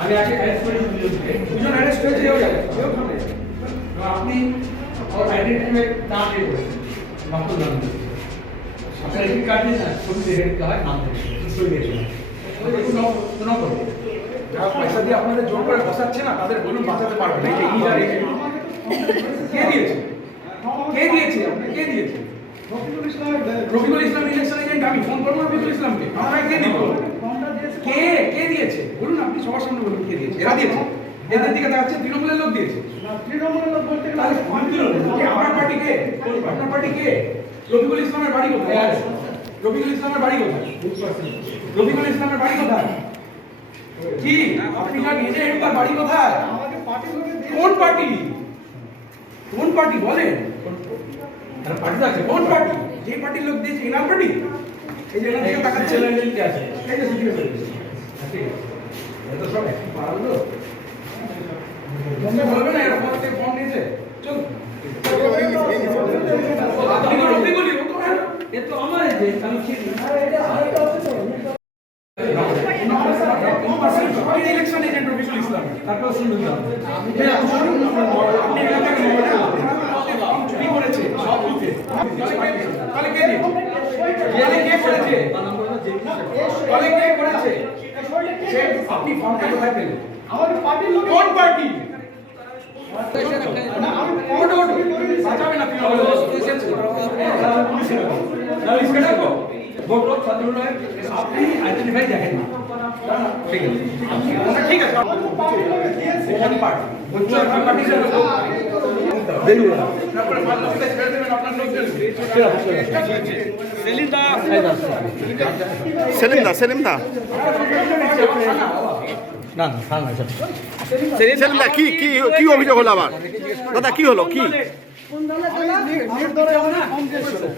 আমি আগে অ্যারেস্ট করে দুজন অ্যারেস্ট হয়েছে আপনি আইডেন্টিফাই না দিয়ে বলেছেন নকল নাম দিয়ে আপনার আইডেন্টি কার্ড দিয়ে না ছবি দেখে দিতে হয় নাম দিয়ে ছবি দেখে নকল যারা পয়সা দিয়ে আপনাদের জোর করে বসাচ্ছে না তাদের বলুন বাঁচাতে পারবেন এই যে কে দিয়েছে কে দিয়েছে কে দিয়েছে রফিকুল ইসলাম ইলেকশন এজেন্ট আমি ফোন করবো রফিকুল ইসলামকে আমাকে কে দিব কে কে দিয়েছে বলুন আপনি সবার সামনে বলুন কে দিয়েছে এরা দিয়েছে এদের দিকে দেখাচ্ছে তৃণমূলের লোক দিয়েছে তৃণমূলের লোক বলতে তাহলে আমার পার্টি কে আপনার পার্টি কে রফিকুল ইসলামের বাড়ি কোথায় রফিকুল ইসলামের বাড়ি কোথায় রফিকুল ইসলামের বাড়ি কোথায় কি আপনি যা নিজে তার বাড়ি কোথায় কোন পার্টি কোন পার্টি বলেন পার্টি আছে কোন পার্টি যে পার্টির লোক দিয়েছে ইনার পার্টি এই যে এখান থেকে টাকা চ্যালেঞ্জ আছে এই যে সিকিউরিটি সার্ভিস ঠিক আছে এটা সব একই পারলো তুমি বলবে না এরকম একটা ফর্ম নিয়েছে চল আপনি তো রফিকুল এ তো আমার যে আমি কি এটা আরেকটা হচ্ছে ইলেকশন এজেন্ট রফিকুল ইসলাম তারপর শুনুন আপনি এলাকাকে চুরি করেছে সব বুথে তাহলে কে দিয়ে কে করেছে তাহলে কে করেছে সে আপনি ফর্মটা কোথায় পেলেন আমাদের পার্টির লোক কোন পার্টি বাঁচাবে না আপনি আইডেন্টিফাই দেখেন না ঠিক আছে ঠিক আছে সেলিম দা না না সেলিম দা কি কি কি অভিযোগ হলো আবার দাদা কি হলো কি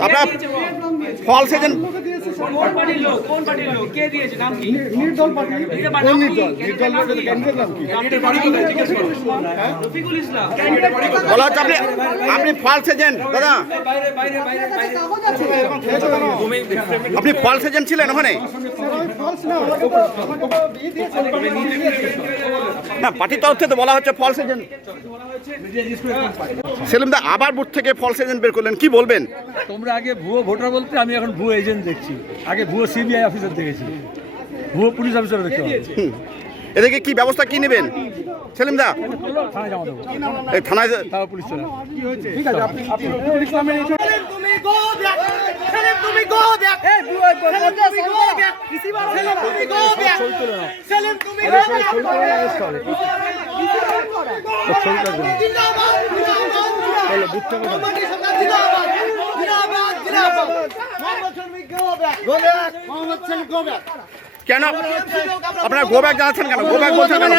আপনার ফলস এজেন্ট কোন পার্টির লোক কে দিয়েছে নাম কি নির্দল পার্টি কোন নির্দল ক্যান্ডিডেট নাম কি রফিকুল ইসলাম বলা হচ্ছে আপনি ফলস এজেন্ট দাদা আপনি ফলস এজেন্ট ছিলেন ওখানে না পার্টির তরফ থেকে বলা হচ্ছে ফলস এজেন্ট সেলিম দা আবার বুথ থেকে ফলস এজেন্ট বের করলেন কি বলবেন তোমরা আগে ভুয়ো ভোটার বলতে আমি এখন ভুয়ো এজেন্ট দেখছি আগে ভুয়ো সিবিআই অফিসার দেখেছি ভুয়ো পুলিশ অফিসার দেখতে হবে এদেরকে কি ব্যবস্থা কি নেবেন সেলিম দা থানায় জমা দেবো এই থানায় তাও পুলিশ চলে ঠিক আছে আপনি রফিকুল ইসলামের তুমি গো ব্যাক সেলিম তুমি গো ব্যাক এই তুমি গো ব্যাক সেলিম তুমি গো ব্যাক সেলিম তুমি গো ব্যাক জিন্দাবাদ বলো বুঝতে হবে জিন্দাবাদ জিন্দাবাদ জিন্দাবাদ Mohammad Shafi go back Mohammad Shafi go back কেন আপনারা গো ব্যাক জানাচ্ছেন কেন গো ব্যাক বলছেন কেন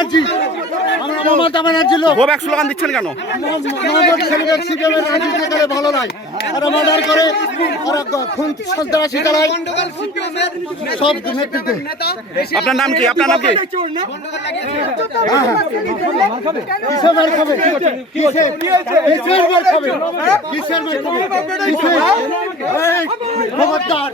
মমতা ব্যানার্জি লোক গো ব্যাক স্লোগান দিচ্ছেন কেন মোহাম্মদ শফিকের সিপিএমের রাজনীতি করে ভালো নাই আর মার্ডার করে আর খুন সন্ত্রাসী চালায় সব নেতৃত্বে আপনার নাম কি আপনার নাম কি কিসের মার খাবে কিসের মার খাবে কিসের মার খাবে কিসের এই খবরদার